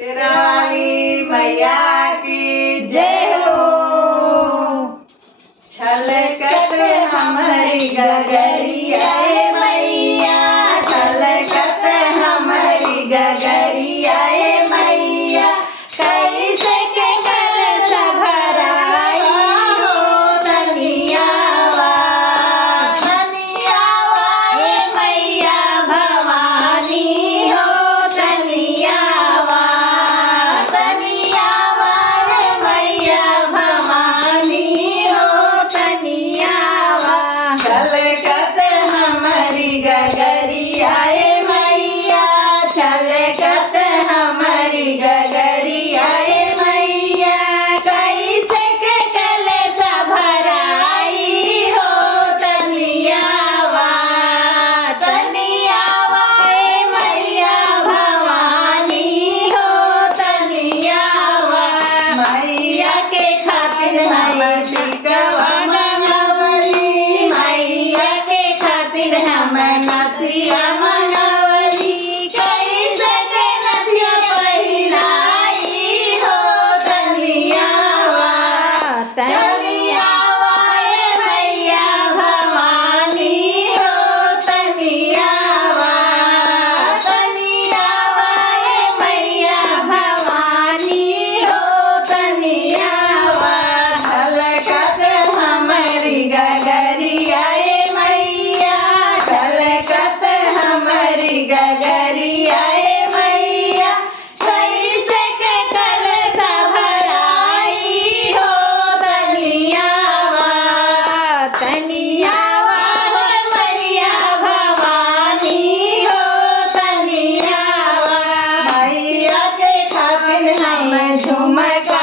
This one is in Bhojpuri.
शेरावाली मैया की जय हो। छलकत हमारी गगरिया मैया, छलकत हमारी गगरिया मैया, कैसे के कलश भराई हो धनियावा, धनियावा ए मैया भवानी हो धनियावा, धनियावा ए मैया भवानी हो धनियावा। छलकत हमारी गगरिया मैया, छलकत हमारी गगरिया मैया, कैसे के कलश भराई हो धनियावा, धनियावा ए मैया भवानी हो धनियावा। मैया के खातिर हम टिकवा मंगवली, मैया के खातिर हम नथिया मंगवली, कैसे के नथिया पहिराई हो धनियावा, धनियावा ए मैया भवानी हो धनियावा, धनियावा ए मैया भवानी हो धनियावा। छलकत हमारी गगरिया मैया, छलकत हमारी गगरिया मैया, कैसे के कलश भराई हो धनियावा, धनियावा ए मैया भवानी हो धनियावा। मैया के खातिर हम झुमका